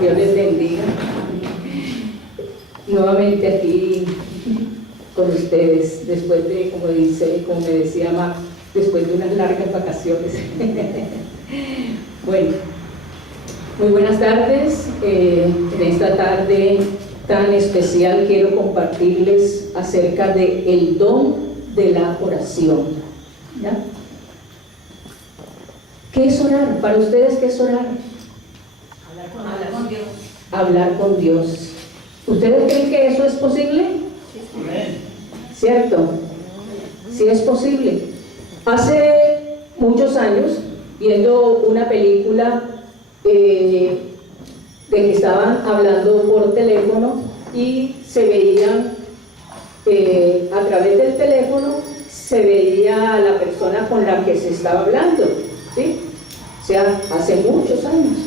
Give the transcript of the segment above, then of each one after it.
Dios les bendiga. Nuevamente aquí con ustedes, después de, como me decía Mac, después de unas largas vacaciones. Bueno, muy buenas tardes. En esta tarde tan especial quiero compartirles acerca del don de la oración. ¿Ya? ¿Qué es orar? Para ustedes, ¿qué es orar? Hablar con Dios. Hablar con Dios. ¿Ustedes creen que eso es posible? Sí. ¿Cierto? Sí es posible. Hace muchos años, viendo una película de que estaban hablando por teléfono y se veían a través del teléfono, se veía a la persona con la que se estaba hablando, ¿sí? O sea, hace muchos años.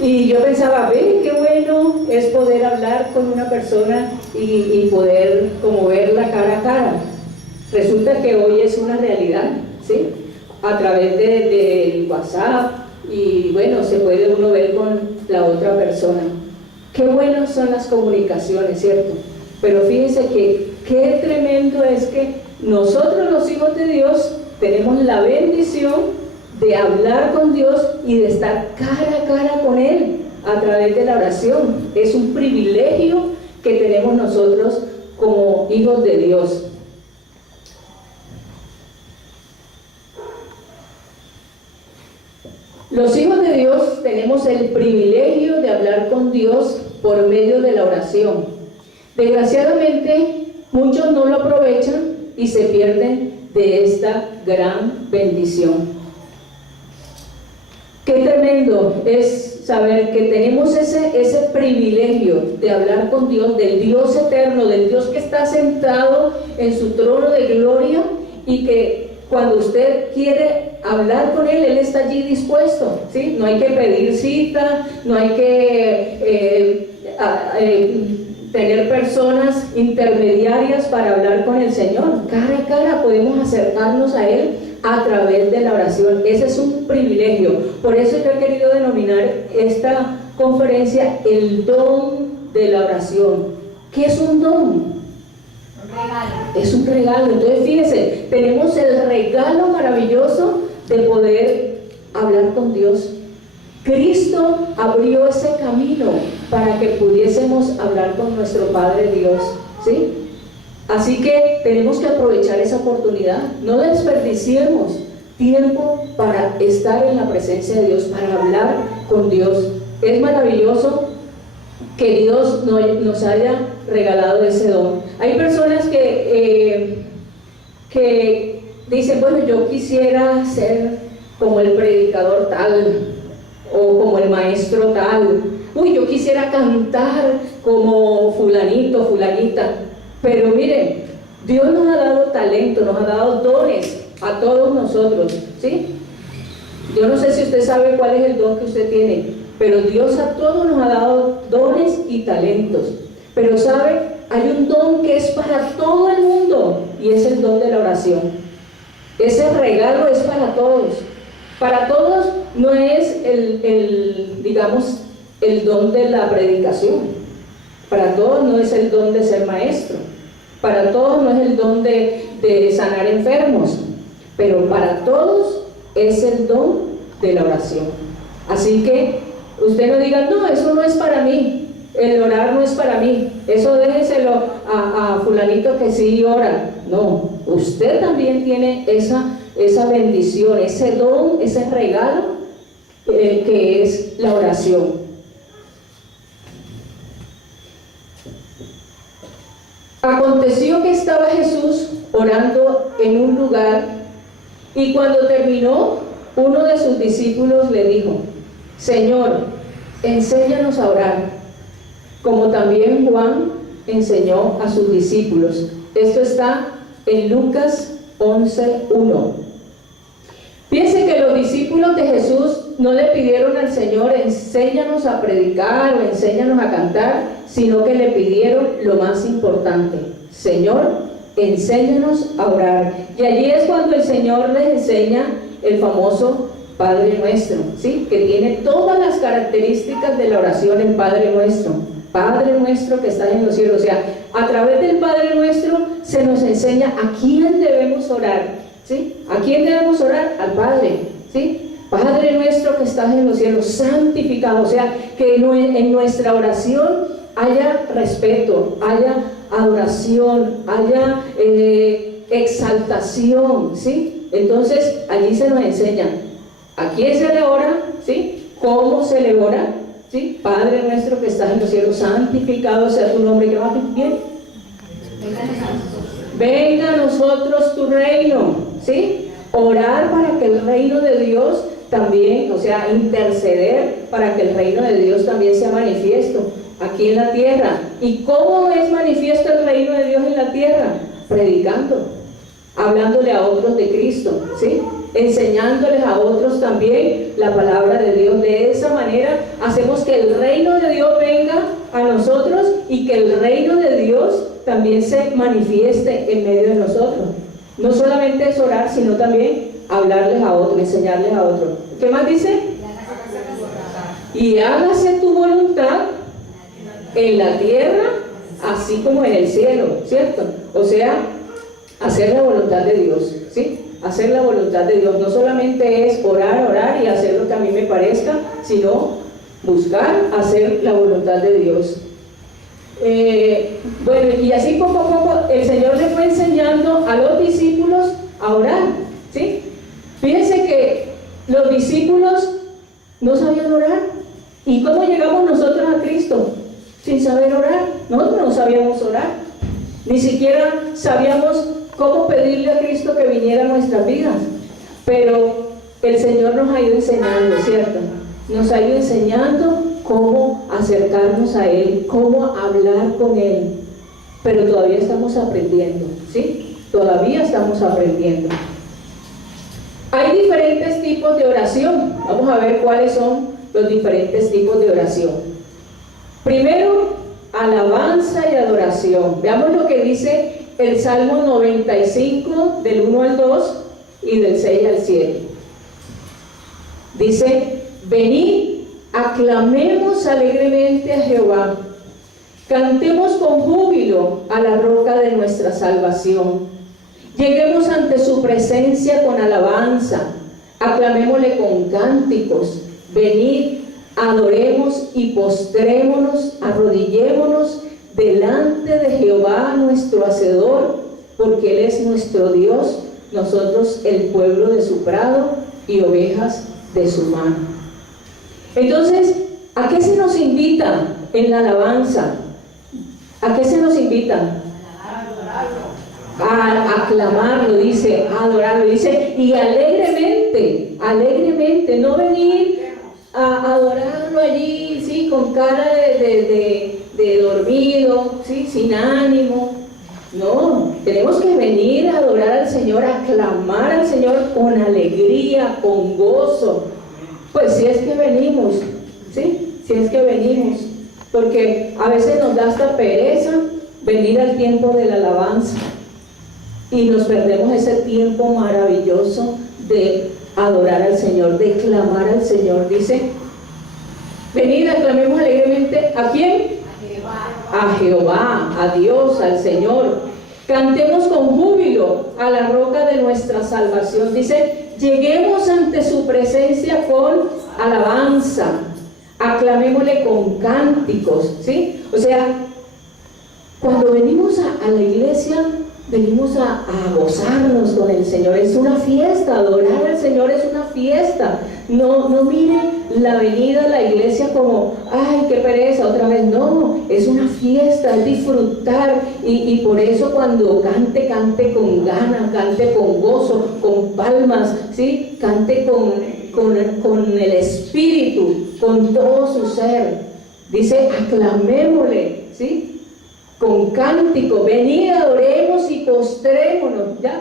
Y yo pensaba, ve, qué bueno es poder hablar con una persona y poder como verla cara a cara. Resulta que hoy es una realidad, ¿sí? A través de WhatsApp, y bueno, se puede uno ver con la otra persona. Qué buenas son las comunicaciones, ¿cierto? Pero fíjense que qué tremendo es que nosotros, los hijos de Dios, tenemos la bendición de hablar con Dios y de estar cara a cara con Él a través de la oración. Es un privilegio que tenemos nosotros como hijos de Dios. Los hijos de Dios tenemos el privilegio de hablar con Dios por medio de la oración. Desgraciadamente, muchos no lo aprovechan y se pierden de esta gran bendición. Qué tremendo es saber que tenemos ese privilegio de hablar con Dios, del Dios eterno, del Dios que está sentado en su trono de gloria, y que cuando usted quiere hablar con Él, Él está allí dispuesto, ¿sí? No hay que pedir cita, no hay que tener personas intermediarias para hablar con el Señor. Cara a cara podemos acercarnos a Él a través de la oración. Ese es un privilegio. Por eso yo he querido denominar esta conferencia el don de la oración. ¿Qué es un don? Un regalo. Es un regalo. Entonces fíjense, tenemos el regalo maravilloso de poder hablar con Dios. Cristo abrió ese camino para que pudiésemos hablar con nuestro Padre Dios, ¿sí? Así que tenemos que aprovechar esa oportunidad. No desperdiciemos tiempo para estar en la presencia de Dios, para hablar con Dios. Es maravilloso que Dios nos haya regalado ese don. Hay personas que dicen, bueno, yo quisiera ser como el predicador tal, o como el maestro tal. Uy, yo quisiera cantar como fulanito, fulanita. Pero miren, Dios nos ha dado talento, nos ha dado dones a todos nosotros, ¿sí? Yo no sé si usted sabe cuál es el don que usted tiene, pero Dios a todos nos ha dado dones y talentos. Pero ¿sabe? Hay un don que es para todo el mundo, y es el don de la oración. Ese regalo es para todos. Para todos no es digamos, el don de la predicación. Para todos no es el don de ser maestro. Para todos no es el don de sanar enfermos. Pero para todos es el don de la oración. Así que usted no diga, no, eso no es para mí. El orar no es para mí. Eso déjeselo a fulanito que sí ora. No, usted también tiene esa bendición, ese don, ese regalo que es la oración. Aconteció que estaba Jesús orando en un lugar, y cuando terminó, uno de sus discípulos le dijo, Señor, enséñanos a orar, como también Juan enseñó a sus discípulos. Esto está en Lucas 11:1. Piense que los discípulos de Jesús no le pidieron al Señor, enséñanos a predicar o enséñanos a cantar, sino que le pidieron lo más importante, Señor, enséñanos a orar. Y allí es cuando el Señor les enseña el famoso Padre Nuestro, ¿sí? Que tiene todas las características de la oración en Padre Nuestro. Padre Nuestro que estás en los cielos. O sea, a través del Padre Nuestro se nos enseña a quién debemos orar, ¿sí? ¿A quién debemos orar? Al Padre, ¿sí? Padre Nuestro que estás en los cielos, santificado. O sea, que en nuestra oración haya respeto, haya adoración, haya exaltación, ¿sí? Entonces, allí se nos enseña a quién se le ora, ¿sí? ¿Cómo se le ora? ¿Sí? Padre Nuestro que estás en los cielos, santificado sea tu nombre. ¿Qué más? Bien. Venga a nosotros tu reino, ¿sí? Orar para que el reino de Dios también, o sea, interceder para que el reino de Dios también sea manifiesto aquí en la tierra. ¿Y cómo es manifiesto el reino de Dios en la tierra? Predicando, hablándole a otros de Cristo, ¿sí? Enseñándoles a otros también la palabra de Dios. De esa manera hacemos que el reino de Dios venga a nosotros y que el reino de Dios también se manifieste en medio de nosotros. No solamente es orar, sino también hablarles a otros, enseñarles a otros. ¿Qué más dice? Y hágase tu voluntad en la tierra, así como en el cielo, ¿cierto? O sea, hacer la voluntad de Dios, ¿sí? Hacer la voluntad de Dios. No solamente es orar y hacer lo que a mí me parezca, sino buscar hacer la voluntad de Dios. Bueno, y así poco a poco el Señor le fue enseñando a los discípulos a orar, ¿sí? Fíjense que los discípulos no sabían orar. ¿Y cómo llegamos nosotros a Cristo? Sin saber orar. Nosotros no sabíamos orar. Ni siquiera sabíamos cómo pedirle a Cristo que viniera a nuestras vidas. Pero el Señor nos ha ido enseñando, ¿cierto? Nos ha ido enseñando cómo acercarnos a Él, cómo hablar con Él. Pero todavía estamos aprendiendo, ¿sí? Todavía estamos aprendiendo. Hay diferentes tipos de oración. Vamos a ver cuáles son los diferentes tipos de oración. Primero, alabanza y adoración. Veamos lo que dice el Salmo 95, del 1 al 2 y del 6 al 7. Dice: venid, aclamemos alegremente a Jehová, cantemos con júbilo a la roca de nuestra salvación. Lleguemos ante su presencia con alabanza, aclamémosle con cánticos. Venid, adoremos y postrémonos, arrodillémonos delante de Jehová nuestro Hacedor, porque Él es nuestro Dios, nosotros el pueblo de su prado y ovejas de su mano. Entonces, ¿a qué se nos invita en la alabanza? ¿A qué se nos invita? A aclamarlo, dice, a adorarlo, dice, y alegremente, no venir a adorarlo allí, sí, con cara de dormido, sí, sin ánimo. No, tenemos que venir a adorar al Señor, a aclamar al Señor con alegría, con gozo. Pues si es que venimos, ¿sí? Si es que venimos, porque a veces nos da hasta pereza venir al tiempo de la alabanza y nos perdemos ese tiempo maravilloso de adorar al Señor, de clamar al Señor. Dice: venid, aclamemos alegremente. ¿A quién? A Jehová, a Dios, al Señor. Cantemos con júbilo a la roca de nuestra salvación. Dice: lleguemos ante su presencia con alabanza, aclamémosle con cánticos, ¿sí? O sea, cuando venimos a la iglesia, venimos a gozarnos con el Señor. Es una fiesta, adorar al Señor es una fiesta. No mire la venida a la iglesia como, ay, qué pereza, otra vez. No, es una fiesta, es disfrutar. Y por eso cuando cante con ganas, cante con gozo, con palmas, ¿sí? Cante con el espíritu, con todo su ser. Dice: aclamémosle, ¿sí? Con cántico, venid, adoremos y postrémonos. Ya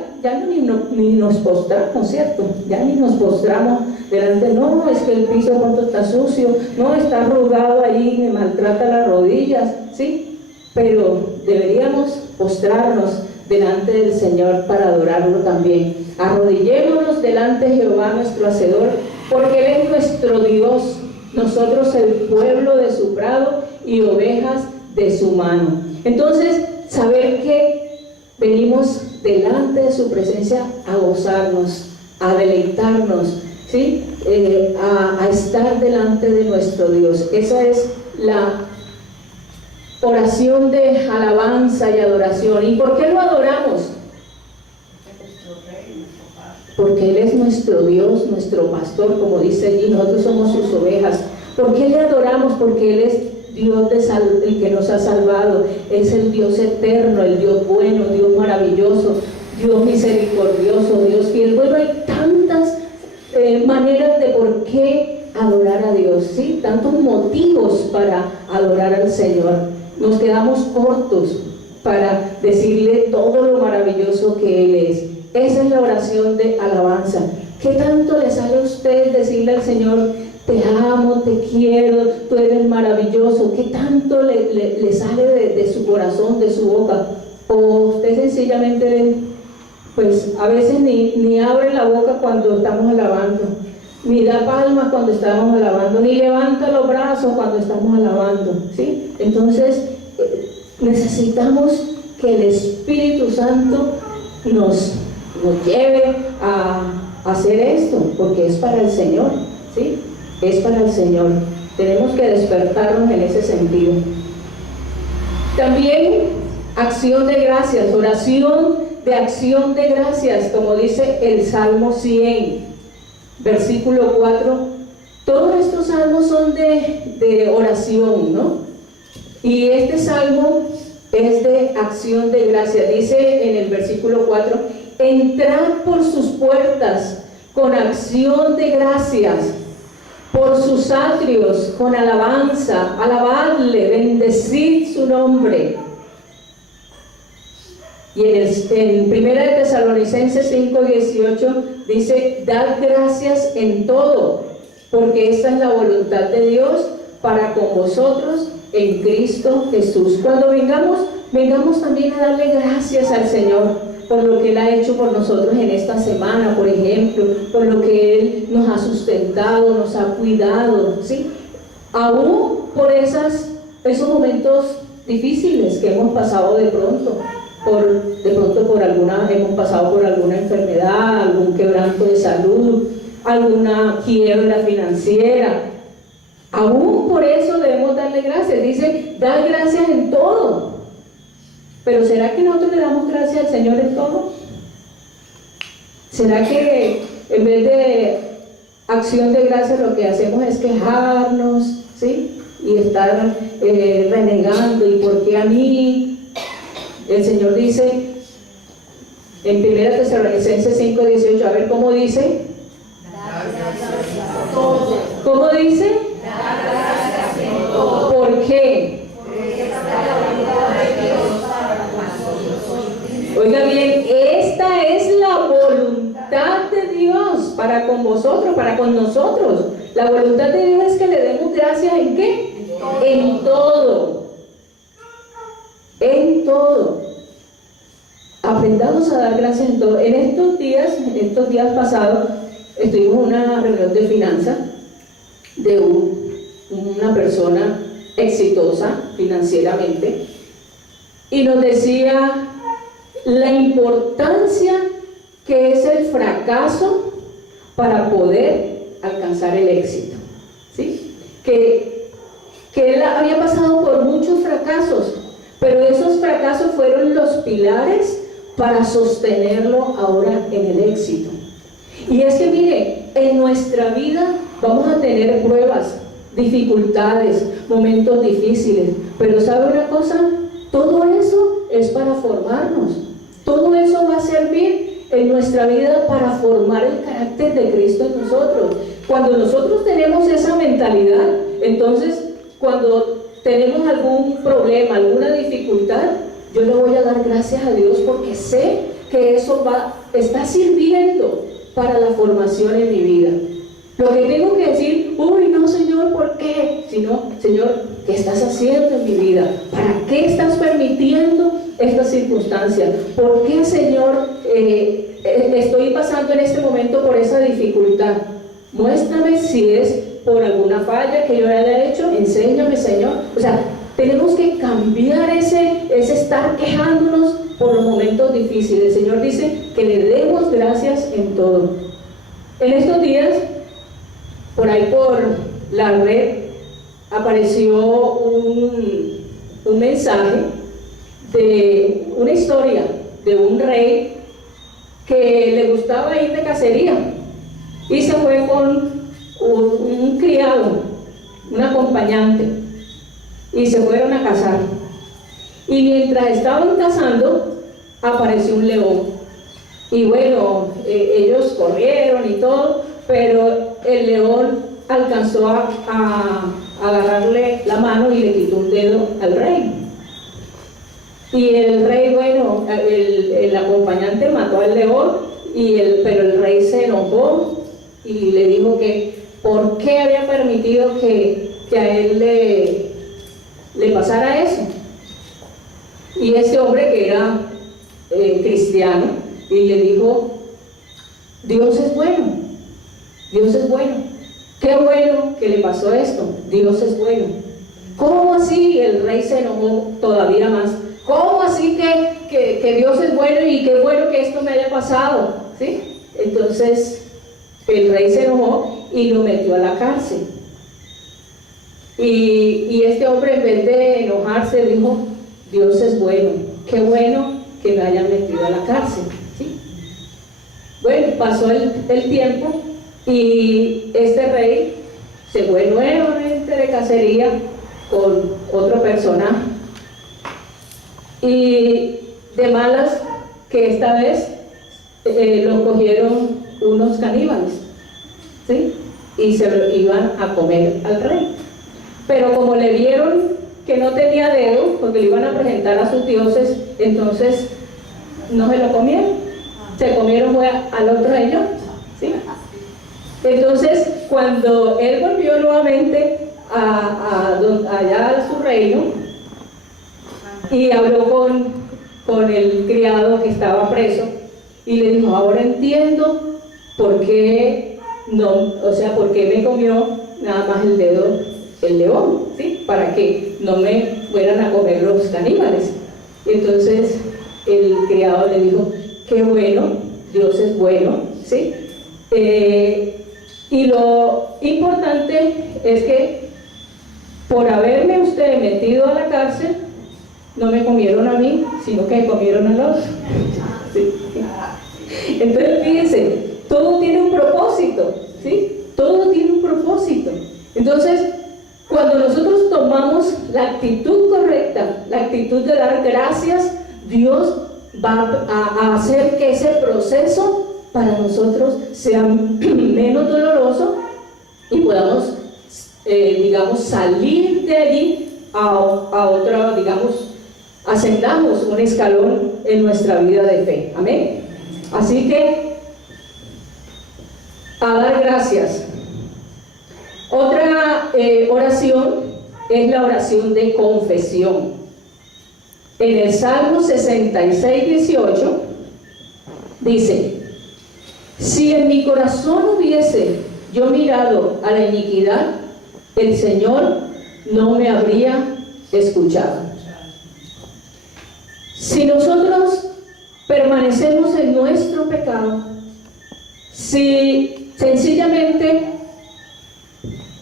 ni nos postramos, ¿cierto? Ya ni nos postramos delante. No, es que el piso pronto está sucio, no, está arrugado ahí, me maltrata las rodillas, ¿sí? Pero deberíamos postrarnos delante del Señor para adorarlo también. Arrodillémonos delante de Jehová nuestro Hacedor, porque Él es nuestro Dios, nosotros el pueblo de su prado y ovejas de su mano. Entonces, saber que venimos delante de su presencia a gozarnos, a deleitarnos, ¿sí? A estar delante de nuestro Dios. Esa es la oración de alabanza y adoración. ¿Y por qué lo adoramos? Porque Él es nuestro Dios, nuestro pastor, como dice allí, nosotros somos sus ovejas. ¿Por qué le adoramos? Porque Él es Dios el que nos ha salvado, es el Dios eterno, el Dios bueno, Dios maravilloso, Dios misericordioso, Dios fiel. Bueno, hay tantas maneras de por qué adorar a Dios, ¿sí? Tantos motivos para adorar al Señor. Nos quedamos cortos para decirle todo lo maravilloso que Él es. Esa es la oración de alabanza. ¿Qué tanto le sale a usted decirle al Señor, te amo, te quiero, tú eres maravilloso? ¿Qué tanto le sale de su corazón, de su boca? O usted sencillamente, pues a veces ni abre la boca cuando estamos alabando, ni da palmas cuando estamos alabando, ni levanta los brazos cuando estamos alabando, ¿sí? Entonces, necesitamos que el Espíritu Santo nos lleve a hacer esto, porque es para el Señor, ¿sí? Es para el Señor. Tenemos que despertarnos en ese sentido. También acción de gracias, oración de acción de gracias, como dice el Salmo 100, versículo 4. Todos estos salmos son de oración, ¿no? Y este salmo es de acción de gracias. Dice en el versículo 4, entrad por sus puertas con acción de gracias, por sus atrios con alabanza, alabadle, bendecid su nombre. Y en 1 Tesalonicenses 5:18 dice, dad gracias en todo, porque esta es la voluntad de Dios para con vosotros en Cristo Jesús. Cuando vengamos también a darle gracias al Señor por lo que Él ha hecho por nosotros en esta semana, por ejemplo, por lo que Él nos ha sustentado, nos ha cuidado, ¿sí? Aún por esos momentos difíciles que hemos pasado hemos pasado por alguna enfermedad, algún quebranto de salud, alguna quiebra financiera. Aún por eso debemos darle gracias. Dice, da gracias en todo. Pero ¿será que nosotros le damos gracias al Señor en todo? ¿Será que en vez de acción de gracias lo que hacemos es quejarnos, ¿sí? Y estar renegando, ¿y por qué a mí? El Señor dice en 1 Tesalonicenses 5:18, a ver cómo dice. ¿Cómo dice? ¿Por qué? Oiga bien, esta es la voluntad de Dios para con vosotros, para con nosotros. La voluntad de Dios es que le demos gracias ¿en qué? En todo. En todo. Aprendamos a dar gracias en todo. En estos días pasados, estuvimos en una reunión de finanzas de una persona exitosa financieramente y nos decía la importancia que es el fracaso para poder alcanzar el éxito, ¿sí? Que él había pasado por muchos fracasos, pero esos fracasos fueron los pilares para sostenerlo ahora en el éxito. Y es que mire, en nuestra vida vamos a tener pruebas, dificultades, momentos difíciles, pero ¿sabe una cosa? Todo eso es para formarnos. Todo eso va a servir en nuestra vida para formar el carácter de Cristo en nosotros. Cuando nosotros tenemos esa mentalidad, entonces cuando tenemos algún problema, alguna dificultad, yo le voy a dar gracias a Dios porque sé que eso está sirviendo para la formación en mi vida. Lo que tengo que decir, uy, no, Señor, ¿por qué? Sino, Señor, ¿qué estás haciendo en mi vida? ¿Para qué estás permitiendo esta circunstancia? ¿Por qué, Señor, estoy pasando en este momento por esa dificultad? muéstrame si es por alguna falla que yo haya hecho, enséñame, Señor. O sea, tenemos que cambiar ese estar quejándonos por los momentos difíciles. El Señor dice que le demos gracias en todo. En estos días, por ahí por la red, apareció un mensaje de una historia de un rey que le gustaba ir de cacería y se fue con un criado, un acompañante, y se fueron a cazar. Y mientras estaban cazando, apareció un león. Y bueno, ellos corrieron y todo, pero el león alcanzó a agarrarle la mano y le quitó un dedo al rey. Y el rey, bueno, el acompañante mató al león, pero el rey se enojó y le dijo que por qué había permitido que a él le pasara eso. Y este hombre, que era cristiano, y le dijo: Dios es bueno, Dios es bueno, qué bueno que le pasó esto, Dios es bueno. ¿Cómo así? El rey se enojó todavía más. ¿Cómo así que Dios es bueno y qué bueno que esto me haya pasado? ¿Sí? Entonces el rey se enojó y lo metió a la cárcel. Y este hombre, en vez de enojarse, dijo: Dios es bueno, qué bueno que me hayan metido a la cárcel. ¿Sí? Bueno, pasó el tiempo y este rey se fue nuevamente de cacería con otro personaje. Y de malas que esta vez lo cogieron unos caníbales, ¿sí? Y se lo iban a comer al rey. Pero como le vieron que no tenía dedo, porque le iban a presentar a sus dioses, entonces no se lo comieron. Se comieron al otro rey, ¿sí? Entonces, cuando él volvió nuevamente allá a su reino, y habló con el criado que estaba preso, y le dijo: ahora entiendo por qué por qué me comió nada más el dedo el león, ¿sí? Para que no me fueran a comer los caníbales. Entonces el criado le dijo: qué bueno, Dios es bueno, ¿sí? Y lo importante es que por haberme usted metido a la cárcel, no me comieron a mí, sino que comieron al otro. ¿Sí? Entonces, fíjense, todo tiene un propósito, ¿sí? Todo tiene un propósito. Entonces, cuando nosotros tomamos la actitud correcta, la actitud de dar gracias, Dios va a hacer que ese proceso para nosotros sea menos doloroso y podamos, salir de allí a otra, ascendamos un escalón en nuestra vida de fe. Amén. Así que a dar gracias. Otra oración es la oración de confesión. En el Salmo 66:18 dice: si en mi corazón hubiese yo mirado a la iniquidad, el Señor no me habría escuchado. Si nosotros permanecemos en nuestro pecado, si sencillamente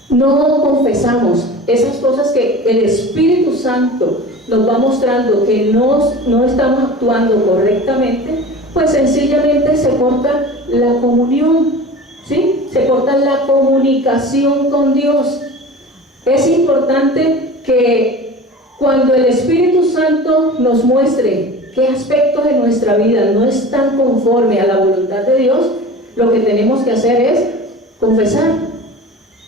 no confesamos esas cosas que el Espíritu Santo nos va mostrando que no estamos actuando correctamente, pues sencillamente se corta la comunión, ¿sí? Se corta la comunicación con Dios. Es importante que cuando el Espíritu Santo nos muestre qué aspectos de nuestra vida no están conforme a la voluntad de Dios, lo que tenemos que hacer es confesar,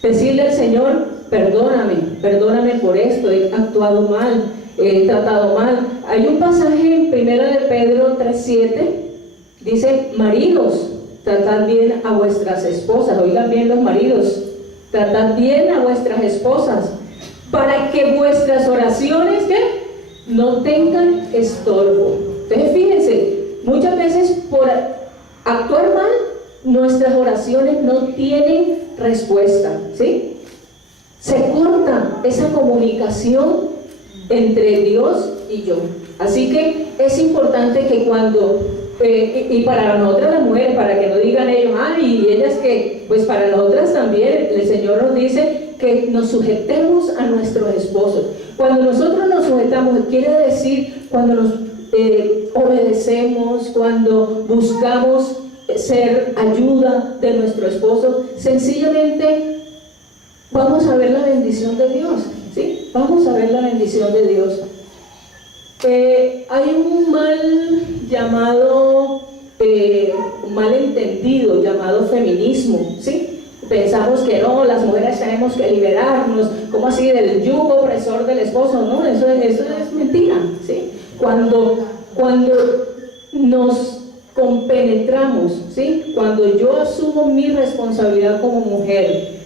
decirle al Señor: perdóname por esto, he actuado mal, he tratado mal. Hay un pasaje en 1 de Pedro 3:7, dice: maridos, tratad bien a vuestras esposas. Oigan bien los maridos, tratad bien a vuestras esposas, para que vuestras oraciones no tengan estorbo. Entonces fíjense, muchas veces por actuar mal nuestras oraciones no tienen respuesta, ¿sí? Se corta esa comunicación entre Dios y yo. Así que es importante que cuando, y para nosotras las mujeres, para que no digan ellos, y ellas que, pues para nosotras también, el Señor nos dice que nos sujetemos a nuestros esposos. Cuando nosotros nos sujetamos, quiere decir cuando nos obedecemos, cuando buscamos ser ayuda de nuestro esposo, sencillamente vamos a ver la bendición de Dios, ¿sí? Vamos a ver la bendición de Dios. Hay un malentendido llamado feminismo, ¿sí? Pensamos que no, las mujeres tenemos que liberarnos, ¿cómo así? Del yugo opresor del esposo, ¿no? Eso es mentira, ¿sí? Cuando nos compenetramos, ¿sí? Cuando yo asumo mi responsabilidad como mujer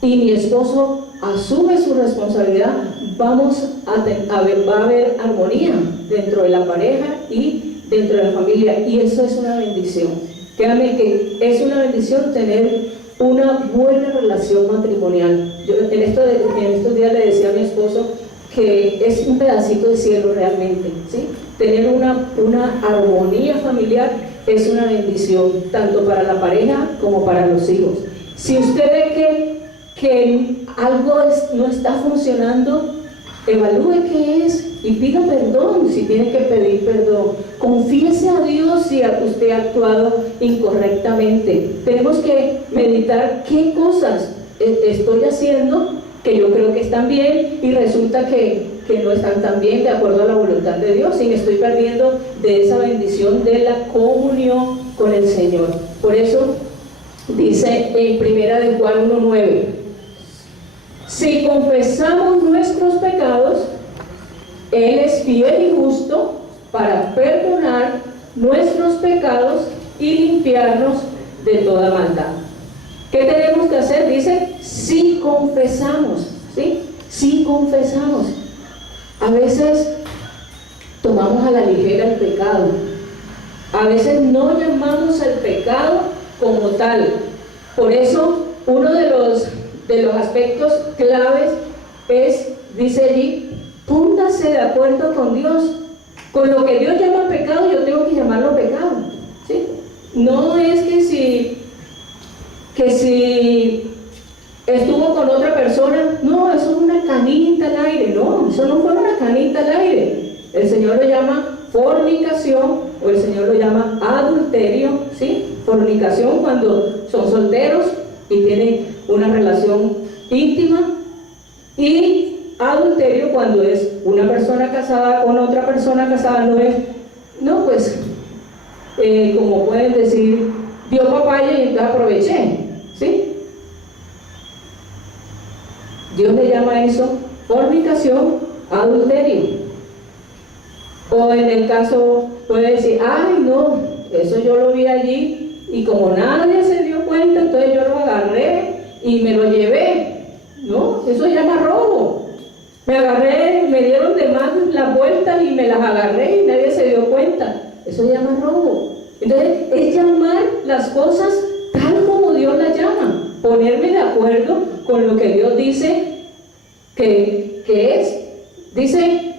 y mi esposo asume su responsabilidad, va a haber armonía dentro de la pareja y dentro de la familia, y eso es una bendición. Créanme que es una bendición tener una buena relación matrimonial. Yo en estos días le decía a mi esposo que es un pedacito de cielo realmente, ¿sí? Tener una armonía familiar es una bendición, tanto para la pareja como para los hijos. Si usted ve que algo no está funcionando, evalúe qué es y pida perdón si tiene que pedir perdón. Confíese a Dios si usted ha actuado incorrectamente. Tenemos que meditar qué cosas estoy haciendo que yo creo que están bien y resulta que no están tan bien de acuerdo a la voluntad de Dios, y me estoy perdiendo de esa bendición de la comunión con el Señor. Por eso dice en 1 Juan 1:9: si confesamos nuestros pecados, Él es fiel y justo para perdonar nuestros pecados y limpiarnos de toda maldad. ¿Qué tenemos que hacer? Dice, si confesamos, ¿sí? Si confesamos. A veces tomamos a la ligera el pecado. A veces no llamamos al pecado como tal. Por eso, uno de los aspectos claves es, dice allí, póngase de acuerdo con Dios. Con lo que Dios llama pecado, yo tengo que llamarlo pecado, ¿sí? No es que si estuvo con otra persona, no, eso es una canita al aire. No, eso no fue una canita al aire. El Señor lo llama fornicación, o el Señor lo llama adulterio, ¿sí? Fornicación cuando son solteros y tienen una relación íntima, y adulterio cuando es una persona casada con otra persona casada. Como pueden decir, dio papaya y entonces aproveché, ¿sí? Dios le llama eso fornicación, adulterio. O en el caso puede decir, no, eso yo lo vi allí y como nadie se dio cuenta, entonces yo lo agarré y me lo llevé. No, eso se llama robo. Me agarré, me dieron de más las vueltas y me las agarré y nadie se dio cuenta. Eso se llama robo. Entonces, es llamar las cosas tal como Dios las llama. Ponerme de acuerdo con lo que Dios dice que es. Dice,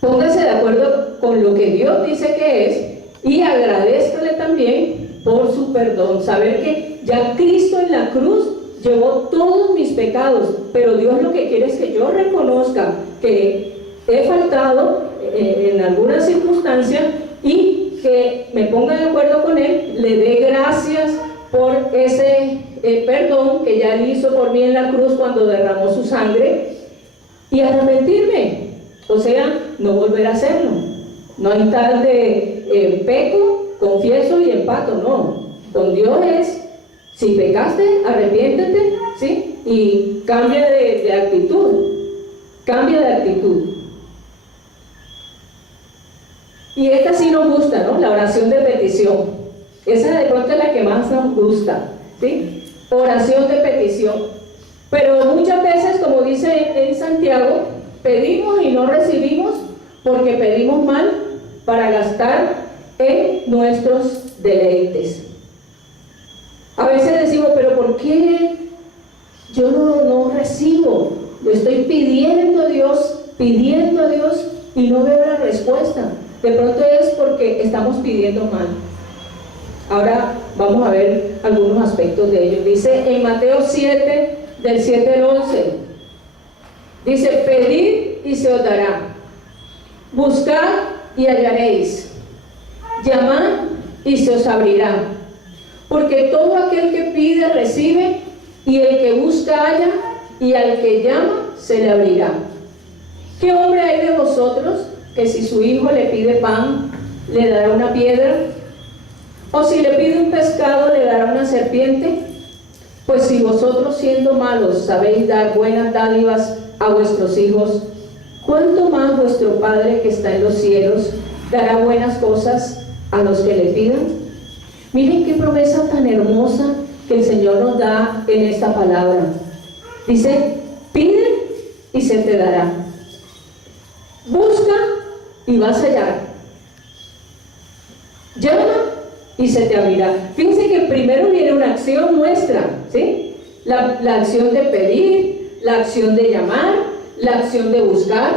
póngase de acuerdo con lo que Dios dice que es y agradézcale también por su perdón. Saber que ya Cristo en la cruz llevó todos mis pecados, pero Dios lo que quiere es que yo reconozca que he faltado en alguna circunstancia y que me ponga de acuerdo con Él, le dé gracias por ese perdón que ya Él hizo por mí en la cruz cuando derramó su sangre, y arrepentirme, o sea, no volver a hacerlo. No hay tal de peco, confieso y empato, no. Con Dios es, si pecaste, arrepiéntete, ¿sí? Y cambia de actitud, cambia de actitud. Y esta sí nos gusta, ¿no? La oración de petición. Esa de pronto es la que más nos gusta, ¿sí? Oración de petición. Pero muchas veces, como dice en Santiago, pedimos y no recibimos porque pedimos mal para gastar en nuestros deleites. A veces decimos, pero ¿por qué yo no recibo? Lo estoy pidiendo a Dios y no veo la respuesta. De pronto es porque estamos pidiendo mal. Ahora vamos a ver algunos aspectos de ello. Dice en Mateo 7, del 7 al 11, dice: pedid y se os dará, buscad y hallaréis, llamad y se os abrirá, porque todo aquel que pide recibe, y el que busca halla, y al que llama se le abrirá. ¿Qué hombre hay de vosotros que si su hijo le pide pan, le dará una piedra? ¿O si le pide un pescado, le dará una serpiente? Pues si vosotros, siendo malos, sabéis dar buenas dádivas a vuestros hijos, ¿cuánto más vuestro Padre que está en los cielos dará buenas cosas a los que le pidan? Miren qué promesa tan hermosa que el Señor nos da en esta palabra. Dice: pide y se te dará, busca y vas a hallar, llama y se te abrirá. Fíjense que primero viene una acción nuestra, ¿sí? La acción de pedir, la acción de llamar, la acción de buscar.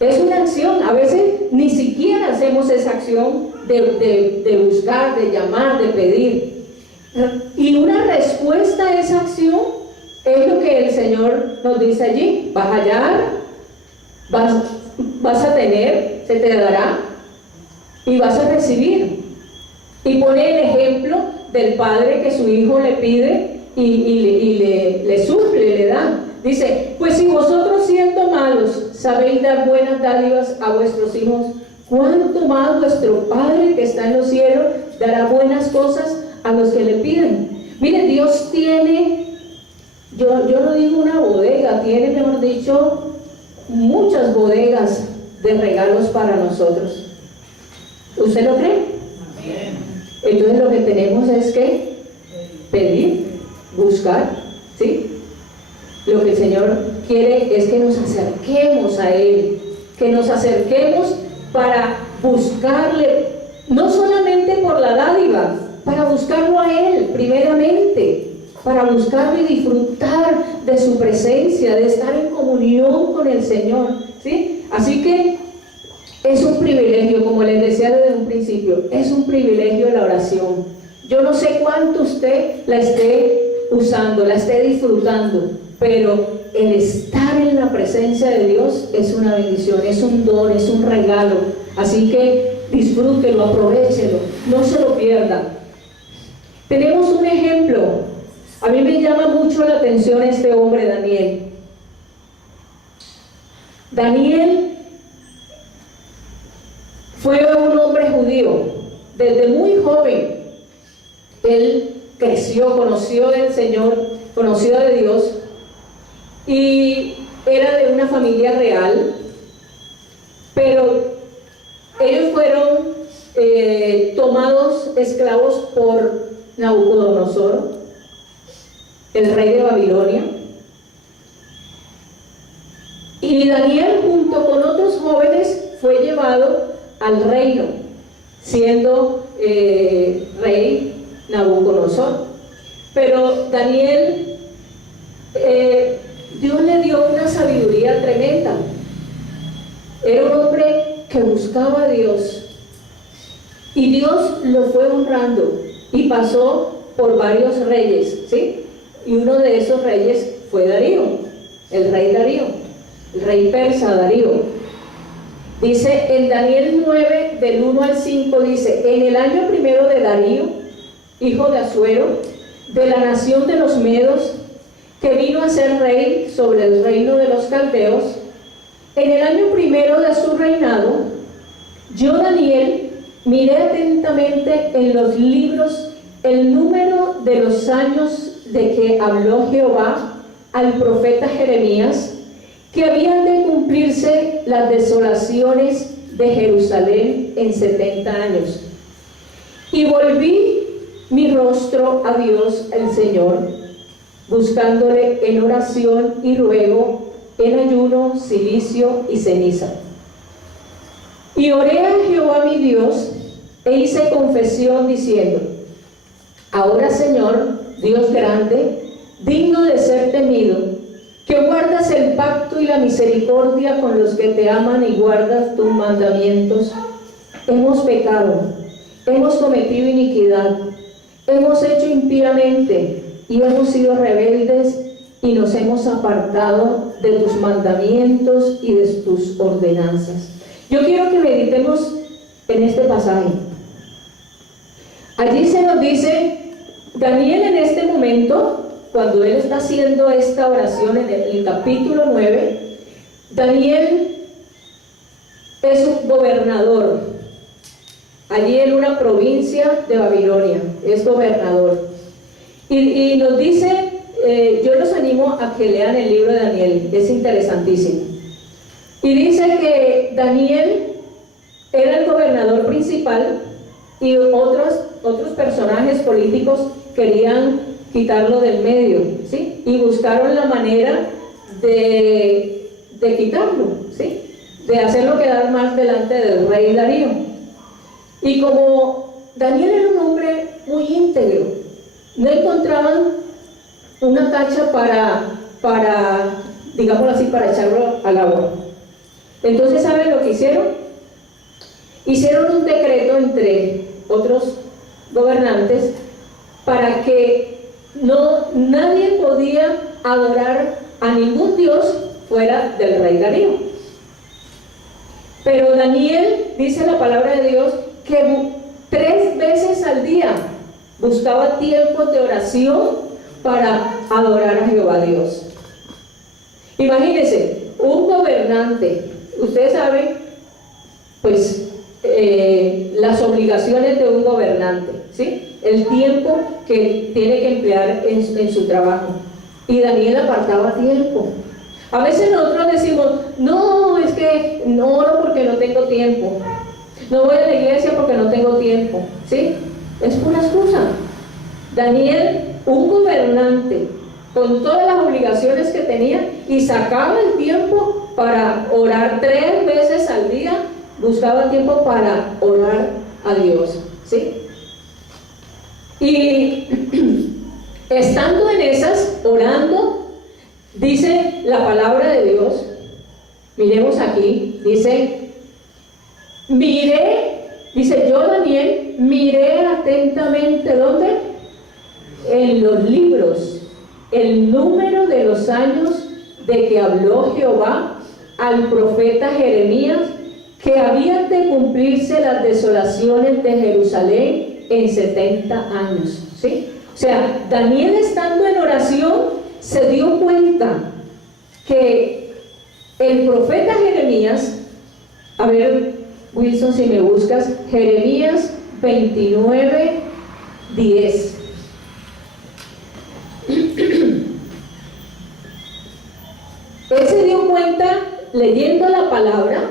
Es una acción. A veces ni siquiera hacemos esa acción de buscar, de llamar, de pedir. Y una respuesta a esa acción es lo que el Señor nos dice allí: vas a hallar, vas a tener, se te dará, y vas a recibir. Y pone el ejemplo del padre que su hijo le pide y le suple, le da. Dice: pues si vosotros, siendo malos, sabéis dar buenas dádivas a vuestros hijos, ¿cuánto más vuestro Padre que está en los cielos dará buenas cosas a los que le piden? Mire, Dios tiene, yo no digo una bodega, tiene, mejor dicho, muchas bodegas de regalos para nosotros. ¿Usted lo cree? Entonces lo que tenemos es que pedir, buscar, ¿sí? Lo que el Señor quiere es que nos acerquemos a Él, que nos acerquemos para buscarle, no solamente por la dádiva, para buscarlo a Él primeramente, para buscarlo y disfrutar de su presencia, de estar en comunión con el Señor, ¿sí? Así que es un privilegio, como les decía desde un principio, es un privilegio la oración. Yo no sé cuánto usted la esté usando, la esté disfrutando, pero el estar en la presencia de Dios es una bendición, es un don, es un regalo. Así que disfrútelo, aprovéchelo, no se lo pierda. Tenemos un ejemplo. A mí me llama mucho la atención este hombre, Daniel. Daniel fue un hombre judío. Desde muy joven él creció, conoció del Señor, conoció de Dios, y era de una familia real, pero ellos fueron tomados esclavos por Nabucodonosor, el rey de Babilonia. Y Daniel, junto con otros jóvenes, fue llevado al reino, siendo rey Nabucodonosor. Pero Daniel, Dios le dio una sabiduría tremenda. Era un hombre que buscaba a Dios, y Dios lo fue honrando, y pasó por varios reyes, ¿sí? Y uno de esos reyes fue Darío, el rey Darío, el rey persa Darío. Dice en Daniel 9, del 1 al 5, dice: en el año primero de Darío, hijo de Asuero, de la nación de los Medos, que vino a ser rey sobre el reino de los caldeos, en el año primero de su reinado, yo, Daniel, miré atentamente en los libros el número de los años de que habló Jehová al profeta Jeremías, que habían de cumplirse las desolaciones de Jerusalén en 70 años. Y volví mi rostro a Dios el Señor, buscándole en oración y ruego, en ayuno, cilicio y ceniza. Y oré a Jehová mi Dios, e hice confesión diciendo: Ahora, Señor, Dios grande, digno de ser temido, que guardas el pacto y la misericordia con los que te aman y guardas tus mandamientos. Hemos pecado, hemos cometido iniquidad, hemos hecho impíamente y hemos sido rebeldes y nos hemos apartado de tus mandamientos y de tus ordenanzas. Yo quiero que meditemos en este pasaje. Allí se nos dice, Daniel en este momento, cuando él está haciendo esta oración en el capítulo 9, Daniel es un gobernador, allí en una provincia de Babilonia, es gobernador. Y nos dice, yo los animo a que lean el libro de Daniel, es interesantísimo. Y dice que Daniel era el gobernador principal y otros personajes políticos querían quitarlo del medio, ¿sí? Y buscaron la manera de quitarlo, ¿sí? De hacerlo quedar más delante del rey Darío. Y como Daniel era un hombre muy íntegro, no encontraban una tacha para digámoslo así, para echarlo al agua. Entonces, ¿saben lo que hicieron? Hicieron un decreto entre otros gobernantes para que nadie podía adorar a ningún dios fuera del rey Darío. Pero Daniel, dice la palabra de Dios, que 3 veces al día buscaba tiempos de oración para adorar a Jehová Dios. Imagínense, un gobernante, ustedes saben, pues, las obligaciones de un gobernante, ¿sí? El tiempo que tiene que emplear en su trabajo. Y Daniel apartaba tiempo. A veces nosotros decimos, no, es que no oro porque no tengo tiempo. No voy a la iglesia porque no tengo tiempo, ¿sí? Es pura excusa. Daniel, un gobernante, con todas las obligaciones que tenía, y sacaba el tiempo para orar 3 veces al día, buscaba tiempo para orar a Dios, ¿sí? Y estando en esas, orando, dice la palabra de Dios, miremos aquí, dice, dice yo Daniel, miré atentamente, ¿dónde? En los libros, el número de los años de que habló Jehová al profeta Jeremías, que habían de cumplirse las desolaciones de Jerusalén en 70 años, ¿sí? O sea, Daniel, estando en oración, se dio cuenta que el profeta Jeremías, a ver, Wilson, si me buscas, Jeremías 29, 10. Él se dio cuenta, leyendo la palabra,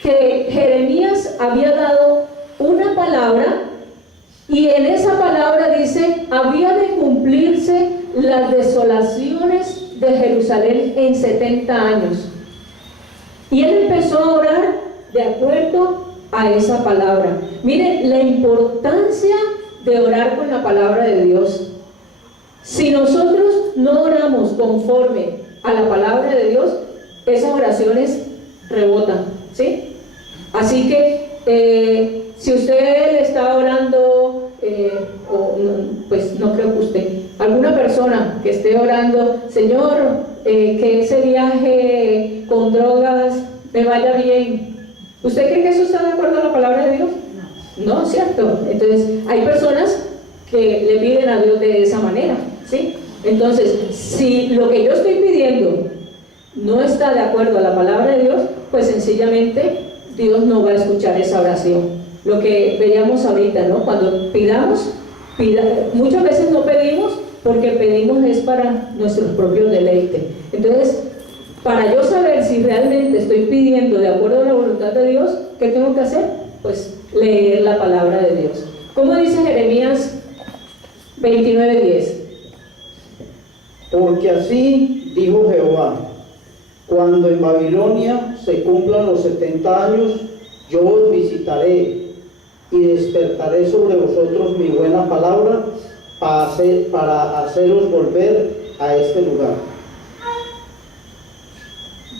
que Jeremías había dado una palabra, y en esa palabra dice, había de cumplirse las desolaciones de Jerusalén en 70 años. Y él empezó a orar de acuerdo a esa palabra. Miren la importancia de orar con la palabra de Dios. Si nosotros no oramos conforme a la palabra de Dios, esas oraciones rebotan, ¿sí? Así que si usted le está orando, pues no creo que usted, alguna persona que esté orando, Señor, que ese viaje con drogas me vaya bien, ¿usted cree que eso está de acuerdo a la palabra de Dios? No, ¿cierto? Entonces hay personas que le piden a Dios de esa manera, ¿sí? Entonces, si lo que yo estoy pidiendo no está de acuerdo a la palabra de Dios, pues sencillamente Dios no va a escuchar esa oración. Lo que veíamos ahorita, ¿no? Cuando muchas veces no pedimos porque pedimos es para nuestros propios deleites. Entonces, para yo saber si realmente estoy pidiendo de acuerdo a la voluntad de Dios, ¿qué tengo que hacer? Pues leer la palabra de Dios. ¿Cómo dice Jeremías 29:10? Porque así dijo Jehová, cuando en Babilonia se cumplan los 70 años, yo os visitaré y despertaré sobre vosotros mi buena palabra para haceros volver a este lugar.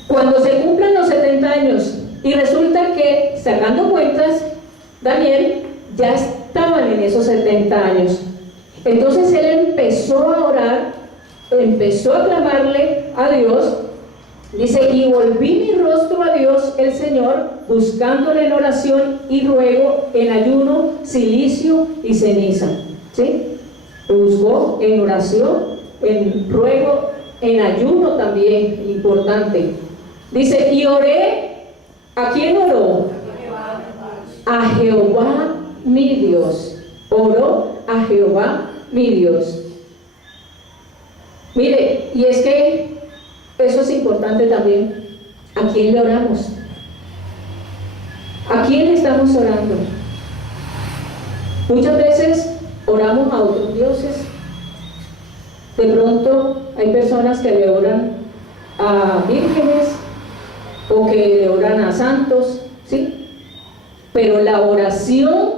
Cuando se cumplen los 70 años y resulta que, sacando cuentas, Daniel ya estaban en esos 70 años. Entonces él empezó a orar, empezó a clamarle a Dios. Dice, y volví mi rostro a Dios el Señor, buscándole en oración y ruego, en ayuno, cilicio y ceniza. ¿Sí? Lo buscó en oración, en ruego, en ayuno también, importante. Dice, y oré, ¿a quién oró? A Jehová mi Dios. Oró a Jehová mi Dios. Mire, y es que eso es importante también. ¿A quién le oramos? ¿A quién le estamos orando? Muchas veces oramos a otros dioses. De pronto hay personas que le oran a vírgenes o que le oran a santos, ¿sí? Pero la oración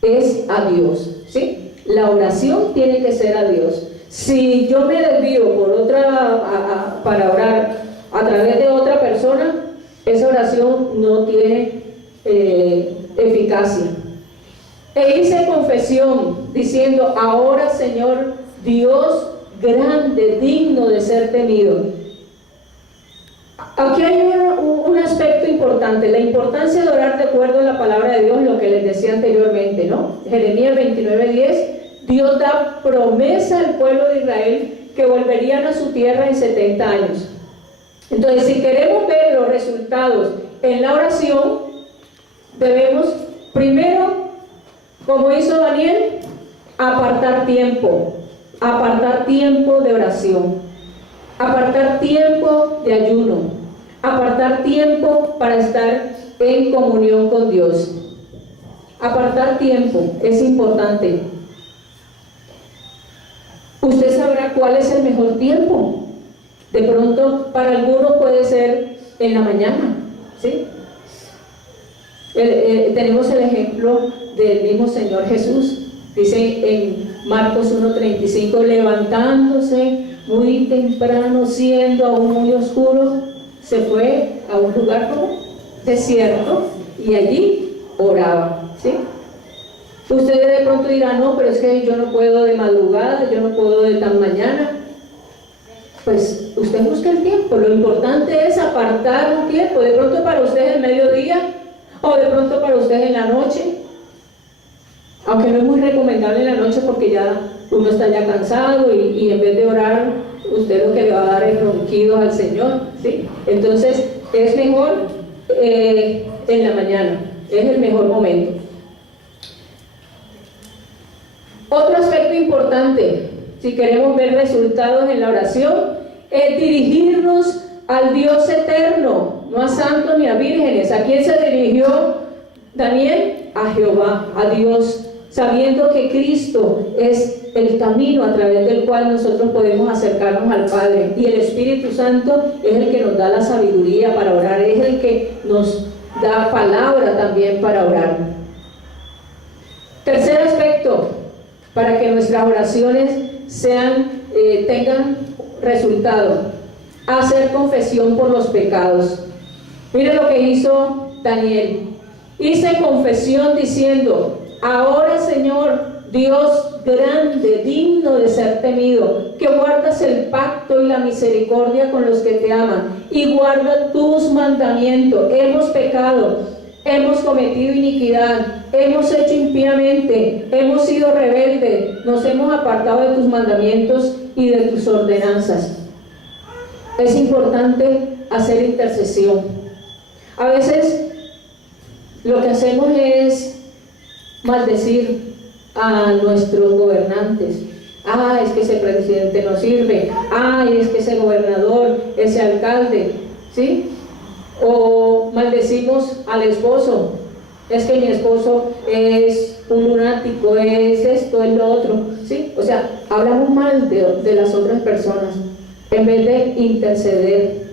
es a Dios, ¿sí? La oración tiene que ser a Dios. Si yo me desvío por otra para orar a través de otra persona, esa oración no tiene eficacia. E hice confesión diciendo, ahora Señor Dios grande, digno de ser temido. Aquí hay un aspecto importante, la importancia de orar de acuerdo a la palabra de Dios, lo que les decía anteriormente, ¿no? Jeremías 29:10, Dios da promesa al pueblo de Israel que volverían a su tierra en 70 años. Entonces, si queremos ver los resultados en la oración, debemos primero, como hizo Daniel, apartar tiempo de oración, apartar tiempo de ayuno, apartar tiempo para estar en comunión con Dios. Apartar tiempo es importante. Usted sabrá cuál es el mejor tiempo. De pronto, para algunos puede ser en la mañana, ¿sí? Tenemos el ejemplo del mismo Señor Jesús. Dice en Marcos 1:35, levantándose muy temprano, siendo aún muy oscuro, se fue a un lugar como desierto y allí oraba, ¿sí? Usted de pronto dirá, no, pero es que yo no puedo de madrugada, yo no puedo de tan mañana. Pues usted busca el tiempo, lo importante es apartar un tiempo, de pronto para usted el mediodía o de pronto para usted en la noche, aunque no es muy recomendable en la noche porque ya uno está ya cansado y en vez de orar, usted lo que le va a dar es ronquidos al Señor, ¿sí? Entonces es mejor en la mañana, es el mejor momento. Otro aspecto importante, si queremos ver resultados en la oración, es dirigirnos al Dios eterno, no a santos ni a vírgenes. ¿A quién se dirigió Daniel? A Jehová, a Dios, sabiendo que Cristo es el camino a través del cual nosotros podemos acercarnos al Padre, y el Espíritu Santo es el que nos da la sabiduría para orar, es el que nos da palabra también para orar. Tercer aspecto, para que nuestras oraciones tengan resultado, hacer confesión por los pecados. Mire lo que hizo Daniel. Hice confesión diciendo, ahora Señor Dios grande, digno de ser temido, que guardas el pacto y la misericordia con los que te aman y guarda tus mandamientos. Hemos pecado, hemos cometido iniquidad, hemos hecho impíamente, hemos sido rebeldes, nos hemos apartado de tus mandamientos y de tus ordenanzas. Es importante hacer intercesión. A veces lo que hacemos es maldecir a nuestros gobernantes. Es que ese presidente no sirve, es que ese gobernador, ese alcalde, ¿sí? O maldecimos al esposo, es que mi esposo es un lunático, es esto, es lo otro, ¿sí? O sea, hablamos mal de las otras personas en vez de interceder.